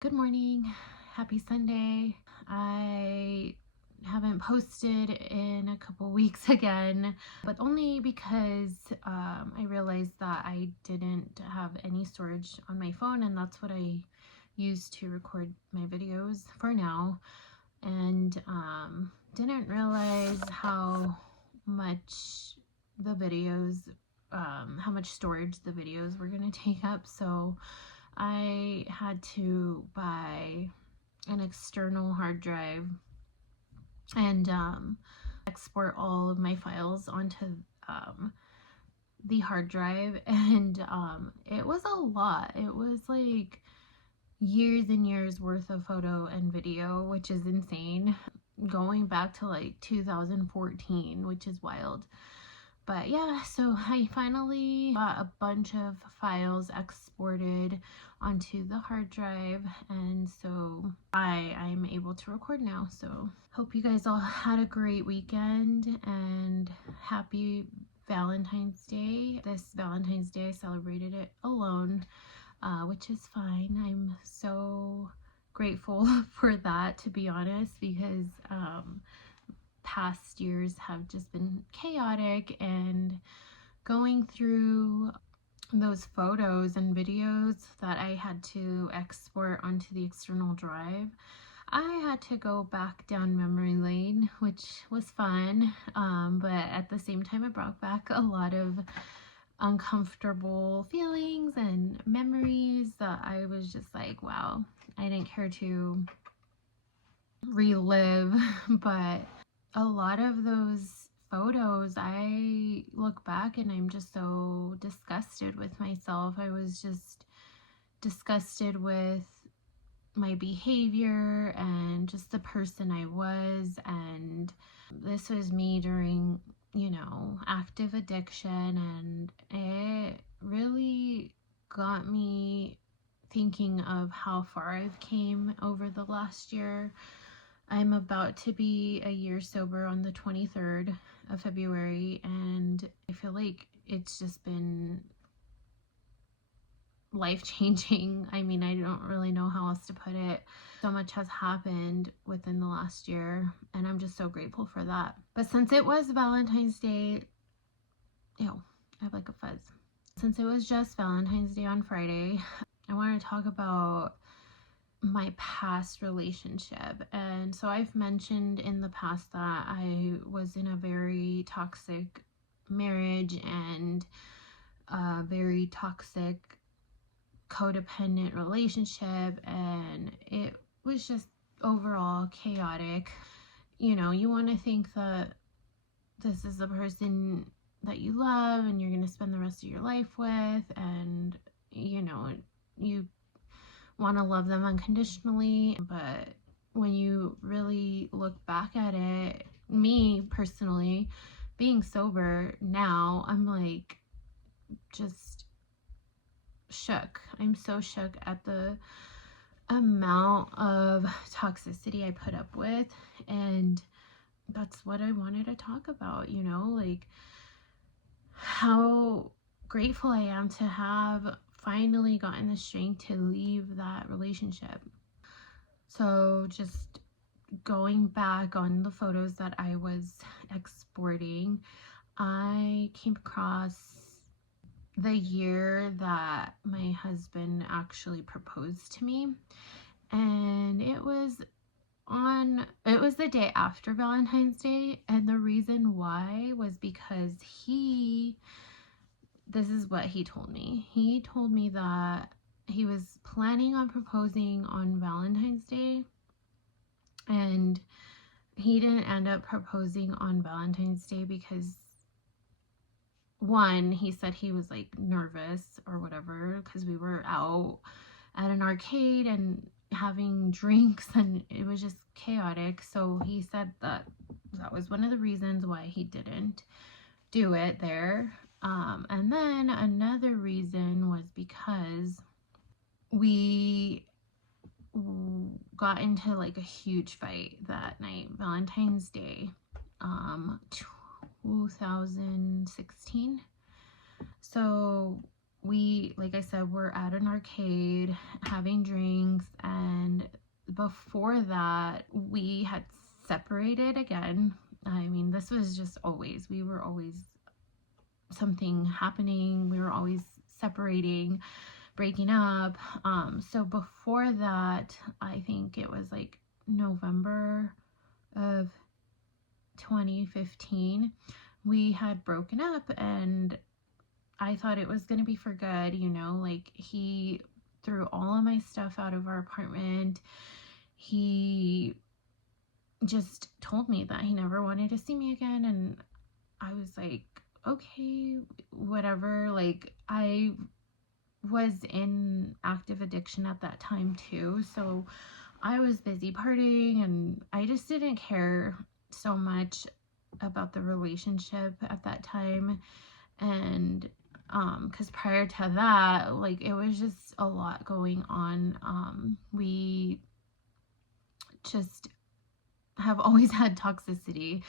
Good morning. Happy Sunday. I haven't posted in a couple weeks again, but only because I realized that I didn't have any storage on my phone, and that's what I use to record my videos for now. And didn't realize how much the videos, how much storage the videos were going to take up. So I had to buy an external hard drive and export all of my files onto the hard drive, and it was a lot. It was like years and years worth of photo and video, which is insane, going back to like 2014, which is wild. But yeah, so I finally got a bunch of files exported onto the hard drive, and so I'm able to record now. So hope you guys all had a great weekend and happy Valentine's Day. This Valentine's Day I celebrated it alone, which is fine. I'm so grateful for that, to be honest, because past years have just been chaotic, and going through those photos and videos that I had to export onto the external drive, I had to go back down memory lane, which was fun, but at the same time it brought back a lot of uncomfortable feelings and memories that I was just like, wow, I didn't care to relive. But a lot of those photos, I look back and I'm just so disgusted with myself. I was just disgusted with my behavior and just the person I was. And this was me during, active addiction, and it really got me thinking of how far I've came over the last year. I'm about to be a year sober on the 23rd of February, and I feel like it's just been life-changing. I mean, I don't really know how else to put it. So much has happened within the last year, and I'm just so grateful for that. But since it was Valentine's Day, ew, I have like a fuzz. Since it was just Valentine's Day on Friday, I want to talk about my past relationship. And so I've mentioned in the past that I was in a very toxic marriage and a very toxic codependent relationship, and it was just overall chaotic. You want to think that this is the person that you love and you're going to spend the rest of your life with, and you want to love them unconditionally. But when you really look back at it, me personally, being sober now, I'm like just shook. I'm so shook at the amount of toxicity I put up with, and that's what I wanted to talk about, like how grateful I am to have finally gotten the strength to leave that relationship. So just going back on the photos that I was exporting, I came across the year that my husband actually proposed to me, and it was the day after Valentine's Day. And the reason why was because this is what he told me. He told me that he was planning on proposing on Valentine's Day, and he didn't end up proposing on Valentine's Day because, one, he said he was like nervous or whatever because we were out at an arcade and having drinks, and it was just chaotic. So he said that was one of the reasons why he didn't do it there. And then another reason was because we got into like a huge fight that night, Valentine's Day, 2016. So we, like I said, were at an arcade having drinks, and before that we had separated again. I mean, this was just always, we were always something happening, we were always separating, breaking up. So before that, I think it was like November of 2015, we had broken up, and I thought it was going to be for good, you know, like he threw all of my stuff out of our apartment. He just told me that he never wanted to see me again, and I was like, okay, whatever. Like, I was in active addiction at that time too, so I was busy partying, and I just didn't care so much about the relationship at that time. And because prior to that, like, it was just a lot going on. We just have always had toxicity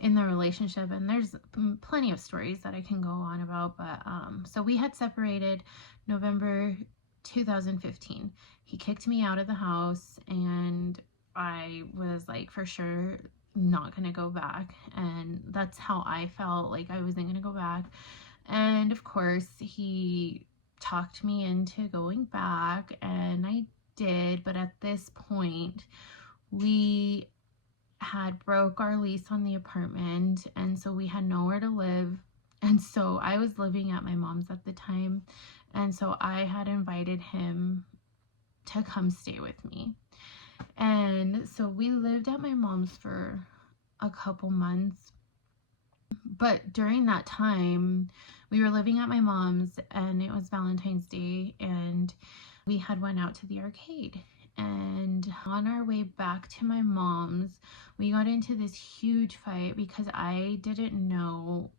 in the relationship, and there's plenty of stories that I can go on about. But so we had separated November 2015. He kicked me out of the house, and I was like, for sure not gonna go back. And that's how I felt, like I wasn't gonna go back. And of course he talked me into going back, and I did. But at this point, we had broke our lease on the apartment, and so we had nowhere to live. And so I was living at my mom's at the time, and so I had invited him to come stay with me. And so we lived at my mom's for a couple months. But during that time, we were living at my mom's, and it was Valentine's Day, and we had went out to the arcade. And on our way back to my mom's, we got into this huge fight because I didn't know,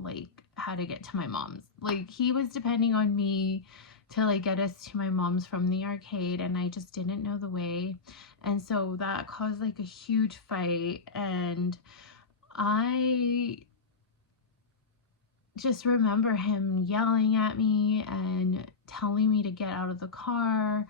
like, how to get to my mom's. Like, he was depending on me to, like, get us to my mom's from the arcade, and I just didn't know the way. And so that caused, like, a huge fight, and I just remember him yelling at me and telling me to get out of the car.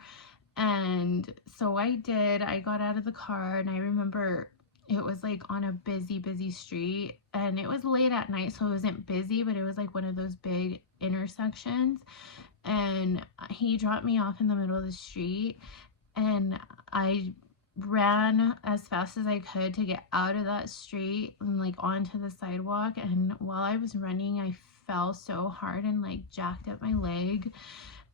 And so I did. I got out of the car, and I remember it was like on a busy street, and it was late at night, so it wasn't busy, but it was like one of those big intersections. And he dropped me off in the middle of the street, and I ran as fast as I could to get out of that street and like onto the sidewalk. And while I was running, I fell so hard and like jacked up my leg.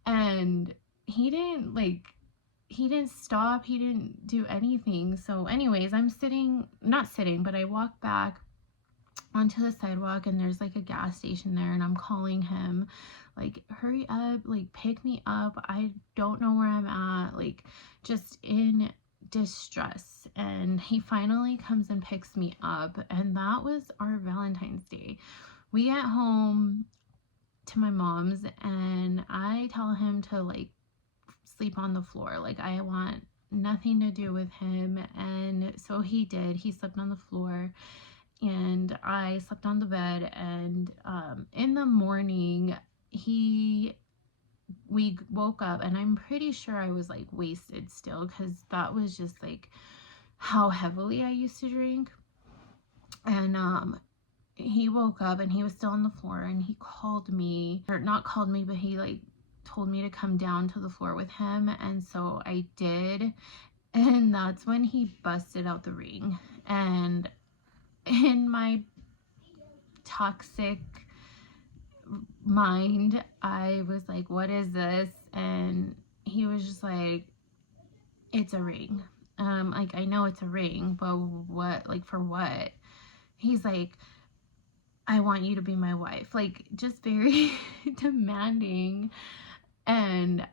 And he didn't stop, he didn't do anything. So anyways, I'm not sitting, but I walk back onto the sidewalk, and there's like a gas station there, and I'm calling him, like, hurry up, like, pick me up, I don't know where I'm at, like, just in distress. And he finally comes and picks me up, and that was our Valentine's Day. We get home to my mom's, and I tell him to like sleep on the floor, like, I want nothing to do with him. And so he did. He slept on the floor, and I slept on the bed. And in the morning, we woke up, and I'm pretty sure I was like wasted still, because that was just like how heavily I used to drink. And he woke up, and he was still on the floor, and he called me, or not called me, but he like told me to come down to the floor with him. And so I did, and that's when he busted out the ring. And in my toxic mind, I was like, what is this? And he was just like, it's a ring. Like, I know it's a ring, but what, like, for what? He's like, I want you to be my wife. Like, just very demanding. And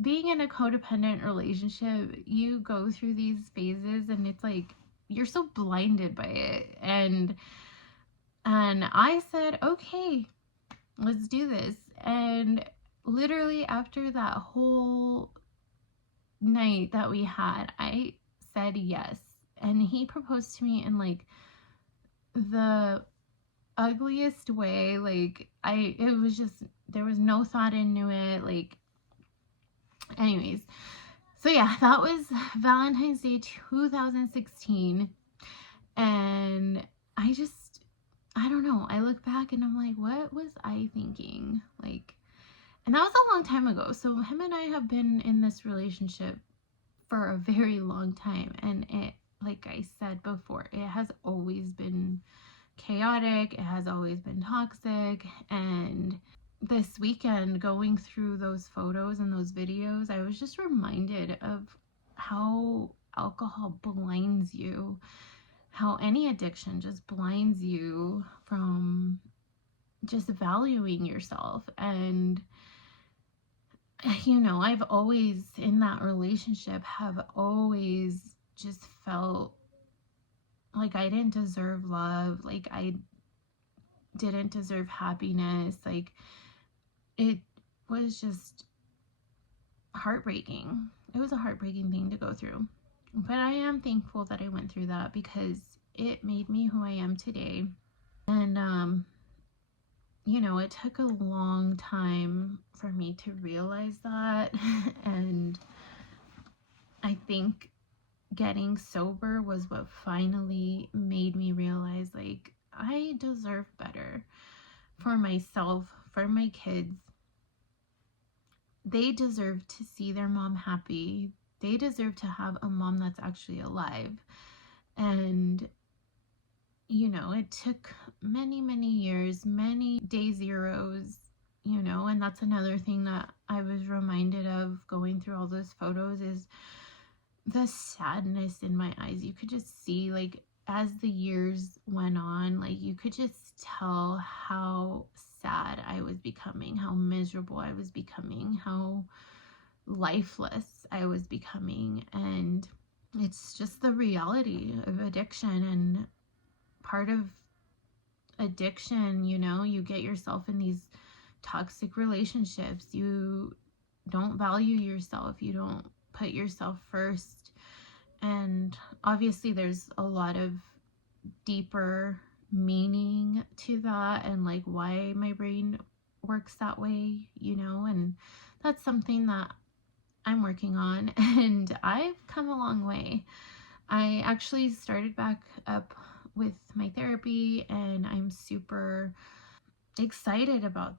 being in a codependent relationship, you go through these phases, and it's like you're so blinded by it. And I said, okay, let's do this. And literally after that whole night that we had, I said yes. And he proposed to me in like the ugliest way. Like, it was just, there was no thought into it. Like, anyways, so yeah, that was Valentine's Day 2016. And I don't know. I look back and I'm like, what was I thinking? Like, and that was a long time ago. So him and I have been in this relationship for a very long time. And it, like I said before, it has always been chaotic. It has always been toxic. And this weekend, going through those photos and those videos, I was just reminded of how alcohol blinds you, how any addiction just blinds you from just valuing yourself. And I've always, in that relationship, have always just felt like I didn't deserve love, like I didn't deserve happiness. Like, it was just heartbreaking. It was a heartbreaking thing to go through. But I am thankful that I went through that, because it made me who I am today. And it took a long time for me to realize that. And I think getting sober was what finally made me realize, like, I deserve better for myself, for my kids. They deserve to see their mom happy. They deserve to have a mom that's actually alive. And it took many, many years, many day zeros, and that's another thing that I was reminded of going through all those photos, is the sadness in my eyes. You could just see, like, as the years went on, like, you could just tell how sad I was becoming, how miserable I was becoming, how lifeless I was becoming. And it's just the reality of addiction. And part of addiction, you get yourself in these toxic relationships. You don't value yourself. You don't put yourself first. And obviously there's a lot of deeper meaning to that, and like why my brain works that way, and that's something that I'm working on. And I've come a long way. I actually started back up with my therapy, and I'm super excited about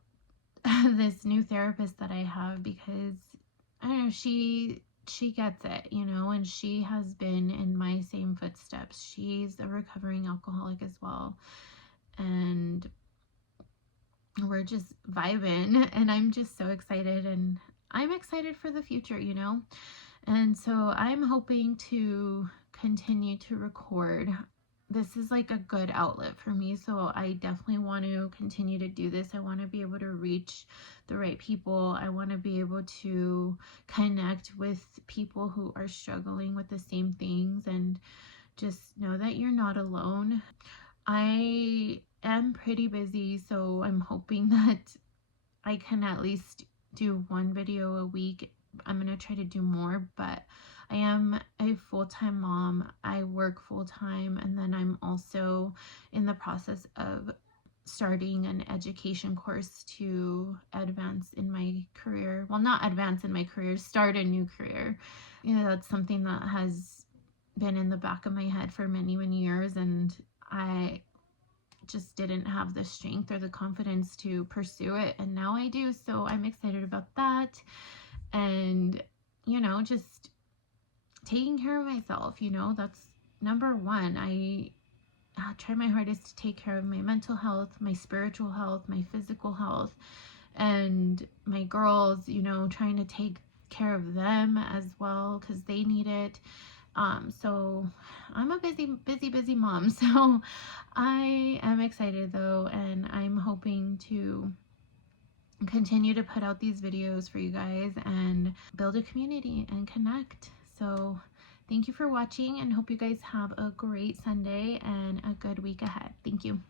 this new therapist that I have, because I don't know, she gets it, and she has been in my same footsteps. She's a recovering alcoholic as well. And we're just vibing, and I'm just so excited, and I'm excited for the future, And so I'm hoping to continue to record. This is like a good outlet for me, so I definitely want to continue to do this. I want to be able to reach the right people. I want to be able to connect with people who are struggling with the same things, and just know that you're not alone. I am pretty busy, so I'm hoping that I can at least do one video a week. I'm going to try to do more, but I am a full-time mom. I work full-time, and then I'm also in the process of starting an education course to advance in my career. Well, not advance in my career, start a new career. That's something that has been in the back of my head for many, many years, and I just didn't have the strength or the confidence to pursue it, and now I do. So I'm excited about that. And just taking care of myself, that's number one. I try my hardest to take care of my mental health, my spiritual health, my physical health, and my girls, trying to take care of them as well, because they need it. So I'm a busy mom. So I am excited though, and I'm hoping to continue to put out these videos for you guys and build a community and connect. So thank you for watching, and hope you guys have a great Sunday and a good week ahead. Thank you.